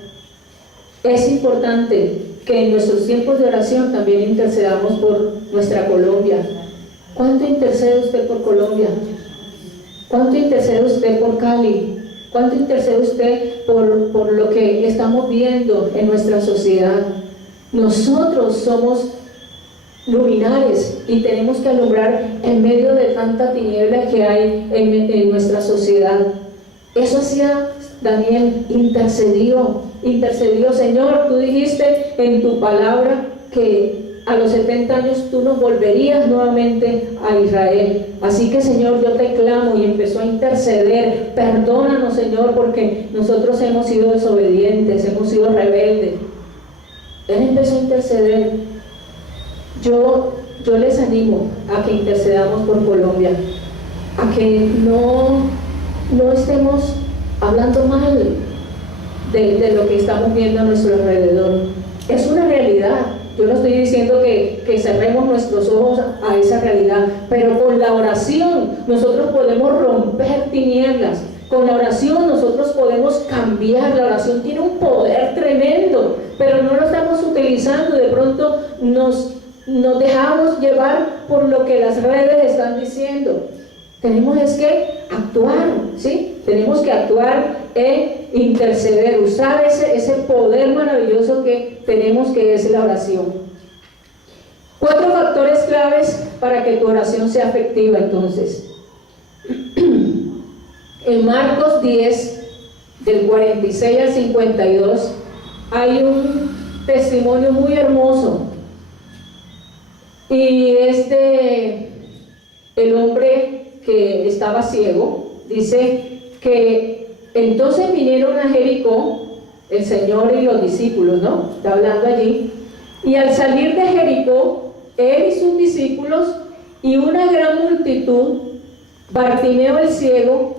Es importante que en nuestros tiempos de oración también intercedamos por nuestra Colombia. ¿Cuánto intercede usted por Colombia? ¿Cuánto intercede usted por Cali? ¿Cuánto intercede usted por lo que estamos viendo en nuestra sociedad? Nosotros somos luminares y tenemos que alumbrar en medio de tanta tiniebla que hay en nuestra sociedad. Eso hacía Daniel, intercedió, Señor, tú dijiste en tu palabra que a los 70 años tú nos volverías nuevamente a Israel. Así que, Señor, yo te clamo, y empezó a interceder. Perdónanos, Señor, porque nosotros hemos sido desobedientes, hemos sido rebeldes. Él empezó a interceder. Yo les animo a que intercedamos por Colombia, a que no estemos hablando mal de lo que estamos viendo a nuestro alrededor. Es una realidad. Yo no estoy diciendo que cerremos nuestros ojos a esa realidad, pero con la oración nosotros podemos romper tinieblas. Con la oración nosotros podemos cambiar. La oración tiene un poder tremendo, pero no lo estamos utilizando. De pronto nos dejamos llevar por lo que las redes están diciendo. Tenemos que actuar, ¿sí? Tenemos que actuar e interceder, usar ese poder maravilloso que tenemos, que es la oración. 4 factores claves para que tu oración sea efectiva, entonces. En Marcos 10, del 46 al 52, hay un testimonio muy hermoso. Y el hombre que estaba ciego, dice que entonces vinieron a Jericó, el Señor y los discípulos, ¿no? Está hablando allí. Y al salir de Jericó, él y sus discípulos y una gran multitud, Bartimeo el ciego,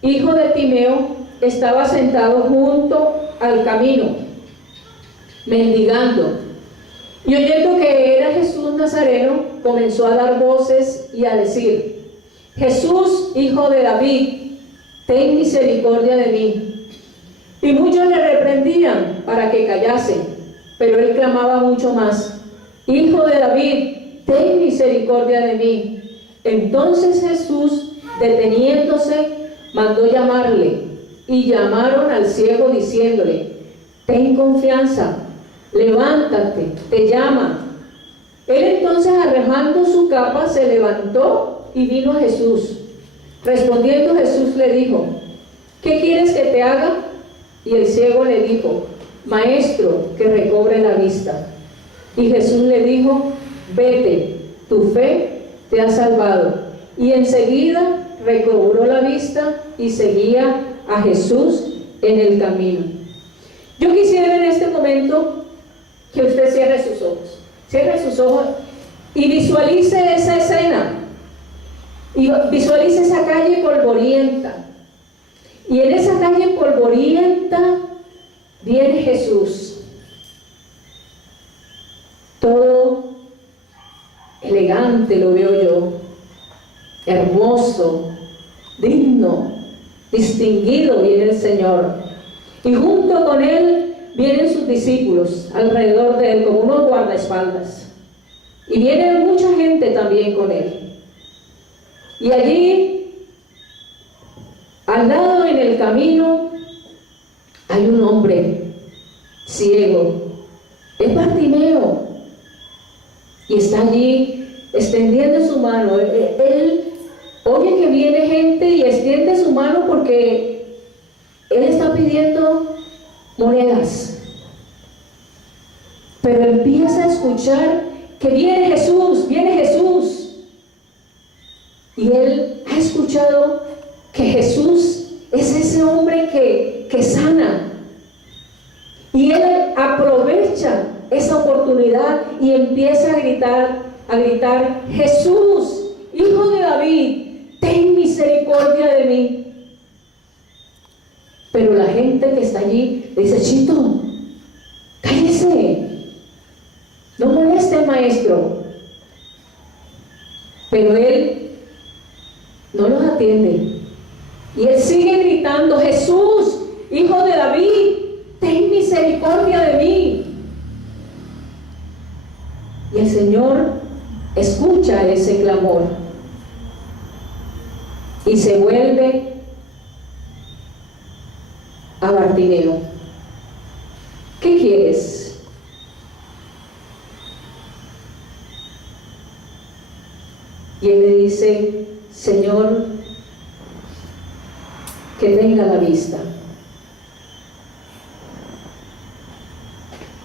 hijo de Timeo, estaba sentado junto al camino, mendigando. Y oyendo que era Jesús Nazareno, comenzó a dar voces y a decir: Jesús, hijo de David, ten misericordia de mí. Y muchos le reprendían para que callase, pero él clamaba mucho más: Hijo de David, ten misericordia de mí. Entonces Jesús, deteniéndose, mandó llamarle, y llamaron al ciego diciéndole: ten confianza, levántate, te llama. Él entonces, arrojando su capa, se levantó y vino a Jesús. Respondiendo Jesús le dijo: ¿qué quieres que te haga? Y el ciego le dijo: Maestro, que recobre la vista. Y Jesús le dijo: vete, tu fe te ha salvado. Y enseguida recobró la vista y seguía a Jesús en el camino. Yo quisiera en este momento que usted cierre sus ojos y visualice esa escena. Y visualice esa calle polvorienta. Y en esa calle polvorienta viene Jesús. Todo elegante lo veo yo. Hermoso, digno, distinguido viene el Señor. Y junto con él vienen sus discípulos alrededor de él como unos guardaespaldas. Y viene mucha gente también con él. Y allí, al lado en el camino, hay un hombre ciego. Es Bartimeo. Y está allí extendiendo su mano. Él oye que viene gente y extiende su mano porque él está pidiendo monedas. Pero empieza a escuchar que viene Jesús, viene Jesús. Y él ha escuchado que Jesús es ese hombre que sana. Y él aprovecha esa oportunidad y empieza a gritar: Jesús, hijo de David, ten misericordia de mí. Pero la gente que está allí le dice: Chito, cállese, no moleste, maestro. Pero él no los atiende. Y él sigue gritando: Jesús, hijo de David, ten misericordia de mí. Y el Señor escucha ese clamor. y se vuelve a Bartimeo. ¿Qué quieres? Y él le dice: Señor, que tenga la vista.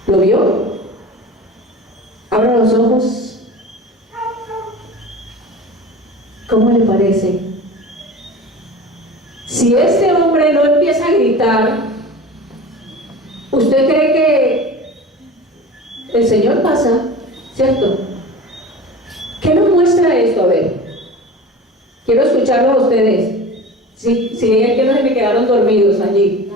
¿Lo vio? Abra los ojos. ¿Cómo le parece? Si este hombre no empieza a gritar, ¿usted cree que el Señor pasa? ¿Cierto? ¿Qué nos muestra esto? A ver, quiero escucharlo a ustedes. Si es que no se me quedaron dormidos allí.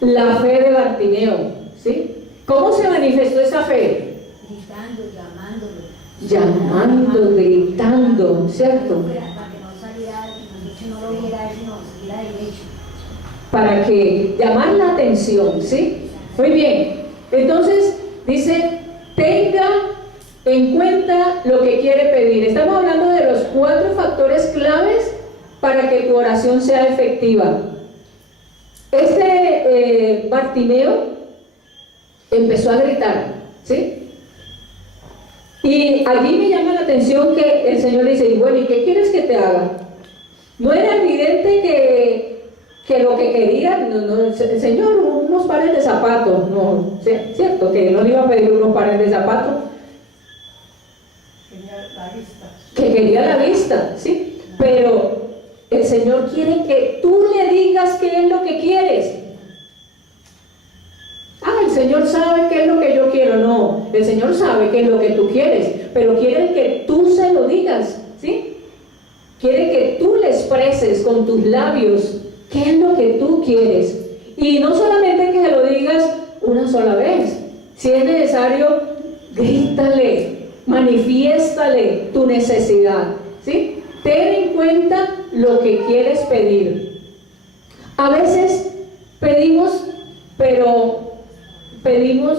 La fe de Bartimeo, ¿sí? ¿Cómo se manifestó esa fe? Gritando, llamándolo. Llamando, gritando, ¿cierto? Para que no saliera, no lo viera él, no, saliera derecho. Para que llamar la atención, ¿sí? Muy bien. Entonces, dice, tenga en cuenta lo que quiere pedir. Estamos hablando de los 4 factores claves para que tu oración sea efectiva. Bartimeo empezó a gritar, ¿sí? Y allí me llama la atención que el Señor le dice: bueno, ¿y qué quieres que te haga? No era evidente que lo que quería, el Señor, unos pares de zapatos, no, cierto, que no le iba a pedir unos pares de zapatos, que quería la vista, ¿sí? Pero el Señor quiere que tú le digas qué es lo que quieres. El Señor sabe qué es lo que yo quiero. No, el Señor sabe qué es lo que tú quieres, pero quiere que tú se lo digas, ¿sí? Quiere que tú le expreses con tus labios qué es lo que tú quieres. Y no solamente que se lo digas una sola vez. Si es necesario, grítale, manifiéstale tu necesidad, ¿sí? Ten en cuenta lo que quieres pedir. A veces pedimos, pero pedimos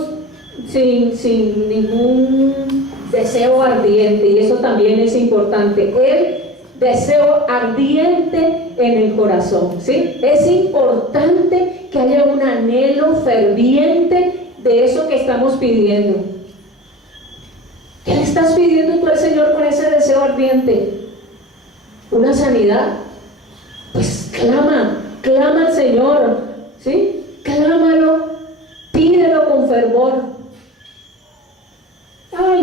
sin ningún deseo ardiente, y eso también es importante. El deseo ardiente en el corazón, ¿sí? Es importante que haya un anhelo ferviente de eso que estamos pidiendo. ¿Qué le estás pidiendo tú al Señor con ese deseo ardiente? ¿Una sanidad? Pues clama al Señor, ¿sí? Clámalo, pídelo con fervor.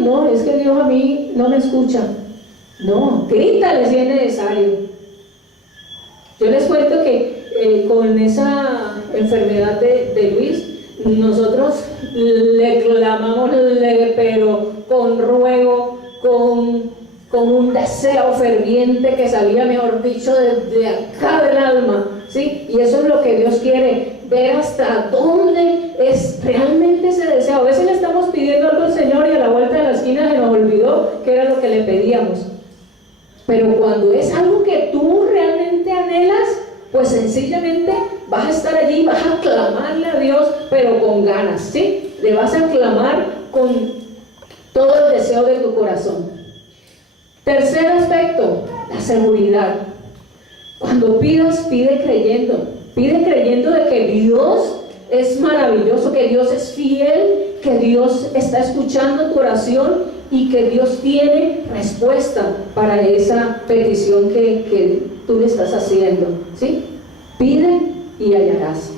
No, es que Dios a mí no me escucha. No, grítale si es necesario. Yo les cuento que con esa enfermedad de Luis, nosotros le clamamos, pero con ruego, con un deseo ferviente que salía, mejor dicho, de acá del alma, ¿sí? Y eso es lo que Dios quiere, ver hasta dónde es realmente ese deseo. A veces le estamos pidiendo algo al Señor y a la vuelta de la esquina se nos olvidó que era lo que le pedíamos. Pero cuando es algo que tú realmente anhelas, pues sencillamente vas a estar allí, vas a clamarle a Dios, pero con ganas, ¿sí? Le vas a clamar con todo el deseo de tu corazón. Tercer aspecto, la seguridad. Cuando pidas, pide creyendo de que Dios es maravilloso, que Dios es fiel, que Dios está escuchando tu oración y que Dios tiene respuesta para esa petición que tú le estás haciendo, ¿sí? Pide y hallarás.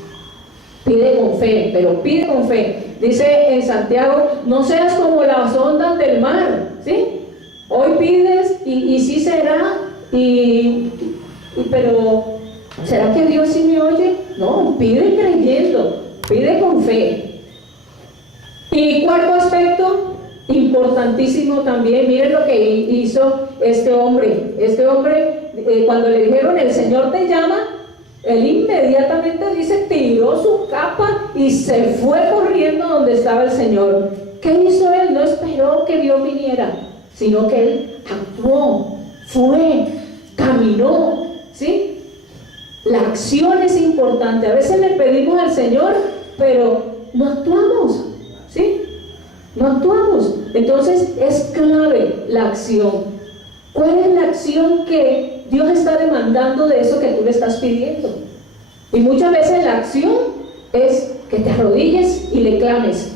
Pide con fe, pero pide con fe. Dice en Santiago: no seas como las ondas del mar, ¿sí? Hoy pides y sí será, pero ¿será que Dios sí me oye? No, pide creyendo, pide con fe. Y cuarto aspecto, importantísimo también, miren lo que hizo este hombre. Cuando le dijeron el Señor te llama, él inmediatamente dice, tiró su capa y se fue corriendo donde estaba el Señor. ¿Qué hizo él? No esperó que Dios viniera, sino que él actuó, fue, caminó, ¿sí? La acción es importante. A veces le pedimos al Señor, pero no actuamos, ¿sí? No actuamos. Entonces es clave la acción. ¿Cuál es la acción que Dios está demandando de eso que tú le estás pidiendo. Y muchas veces la acción es que te arrodilles y le clames.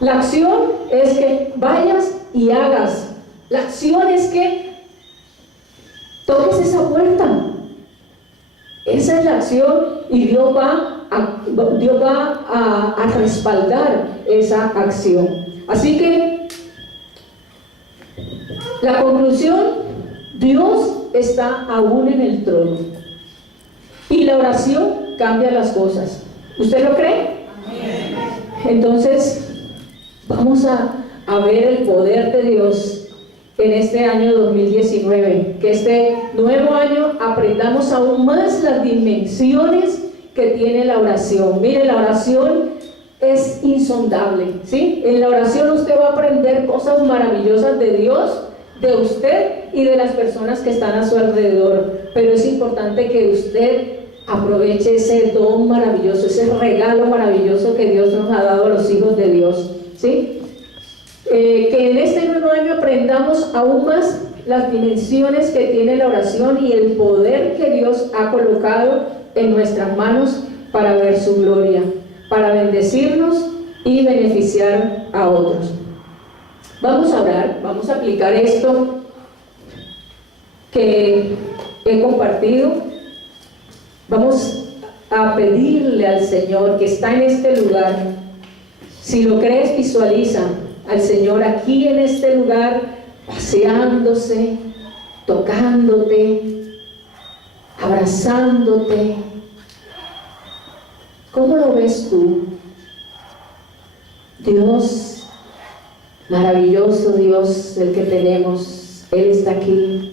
La acción es que vayas y hagas. La acción es que toques esa puerta. Esa es la acción y Dios va a respaldar esa acción. Así que la conclusión, Dios está aún en el trono. Y la oración cambia las cosas. ¿Usted lo cree? Amén. Entonces, vamos a ver el poder de Dios en este año 2019. Que este nuevo año aprendamos aún más las dimensiones que tiene la oración. Mire, la oración es insondable, ¿sí? En la oración usted va a aprender cosas maravillosas de Dios, de usted y de las personas que están a su alrededor. Pero es importante que usted aproveche ese don maravilloso, ese regalo maravilloso que Dios nos ha dado a los hijos de Dios, ¿sí? Que en este nuevo año aprendamos aún más las dimensiones que tiene la oración y el poder que Dios ha colocado en nuestras manos para ver su gloria, para bendecirnos y beneficiar a otros. Vamos a orar, vamos a aplicar esto que he compartido. Vamos a pedirle al Señor que está en este lugar. Si lo crees, visualiza al Señor aquí en este lugar, paseándose, tocándote, abrazándote. ¿Cómo lo ves tú? Dios, maravilloso Dios, el que tenemos, Él está aquí.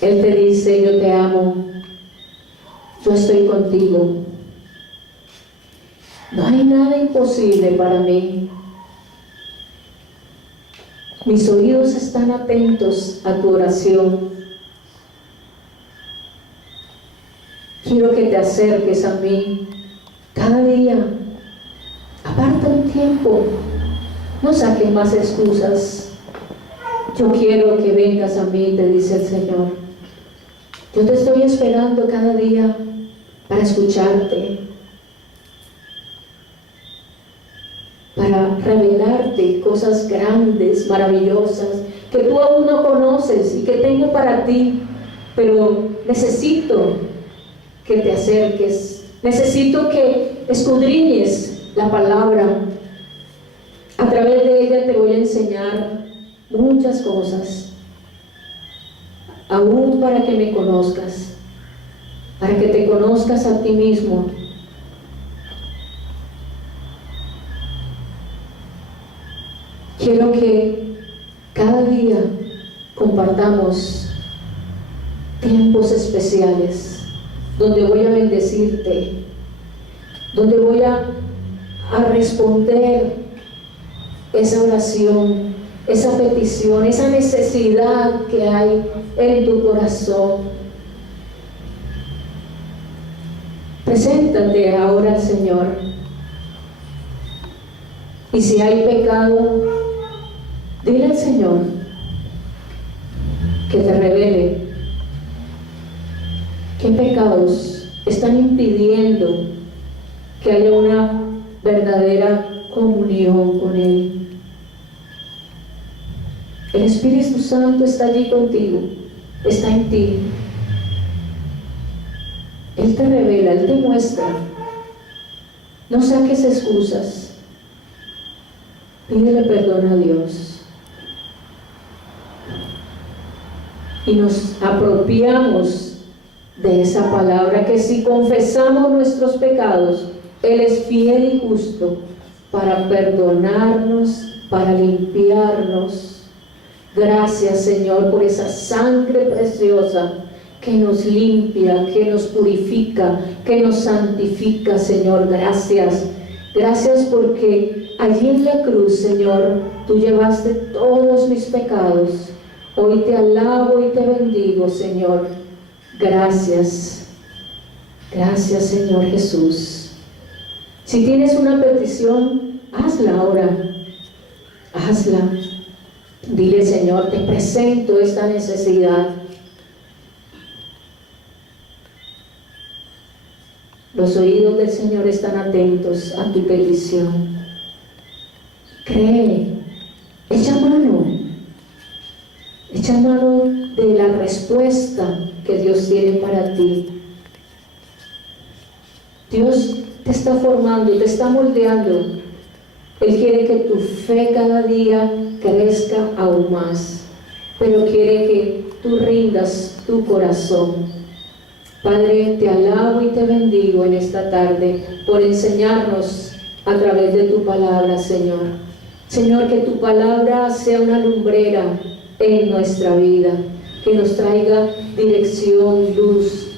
Él te dice: yo te amo, yo estoy contigo. No hay nada imposible para mí. Mis oídos están atentos a tu oración. Quiero que te acerques a mí cada día. Aparta un tiempo. No saques más excusas. Yo quiero que vengas a mí, te dice el Señor. Yo te estoy esperando cada día para escucharte, para revelarte cosas grandes, maravillosas, que tú aún no conoces y que tengo para ti, pero necesito que te acerques, necesito que escudriñes la palabra. A través de ella te voy a enseñar muchas cosas, aún para que me conozcas, para que te conozcas a ti mismo. Quiero que cada día compartamos tiempos especiales donde voy a bendecirte, donde voy a responder esa oración, esa petición, esa necesidad que hay en tu corazón. Preséntate ahora al Señor. Y si hay pecado, dile al Señor que te revele qué pecados están impidiendo que haya una verdadera comunión con Él. El Espíritu Santo está allí contigo, está en ti. Él te revela, Él te muestra. No saques excusas. Pídele perdón a Dios. Y nos apropiamos de esa palabra, que si confesamos nuestros pecados, Él es fiel y justo para perdonarnos, para limpiarnos. Gracias, Señor, por esa sangre preciosa que nos limpia, que nos purifica, que nos santifica, Señor. Gracias. Gracias porque allí en la cruz, Señor, tú llevaste todos mis pecados. Hoy te alabo y te bendigo, Señor. Gracias. Gracias, Señor Jesús. Si tienes una petición, hazla ahora. Hazla. Dile, Señor, te presento esta necesidad. Los oídos del Señor están atentos a tu petición. Cree, echa mano de la respuesta que Dios tiene para ti. Dios te está formando, te está moldeando. Él quiere que tu fe cada día crezca aún más, pero quiere que tú rindas tu corazón. Padre, te alabo y te bendigo en esta tarde por enseñarnos a través de tu palabra, Señor. Señor, que tu palabra sea una lumbrera en nuestra vida, que nos traiga dirección, luz,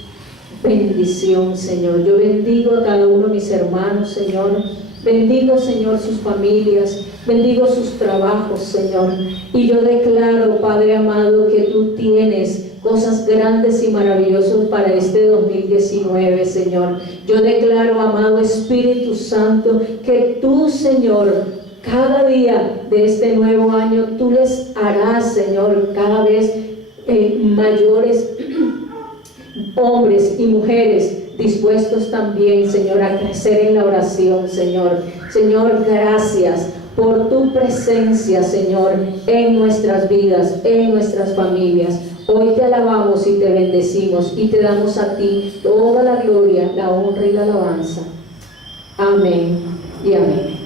bendición, Señor. Yo bendigo a cada uno de mis hermanos, Señor. Bendigo, Señor, sus familias, bendigo sus trabajos, Señor. Y yo declaro, Padre amado, que tú tienes cosas grandes y maravillosas para este 2019, Señor. Yo declaro, amado Espíritu Santo, que tú, Señor, cada día de este nuevo año, tú les harás, Señor, cada vez mayores hombres y mujeres dispuestos también, Señor, a crecer en la oración, Señor. Señor, gracias por tu presencia, Señor, en nuestras vidas, en nuestras familias. Hoy te alabamos y te bendecimos y te damos a ti toda la gloria, la honra y la alabanza. Amén y amén.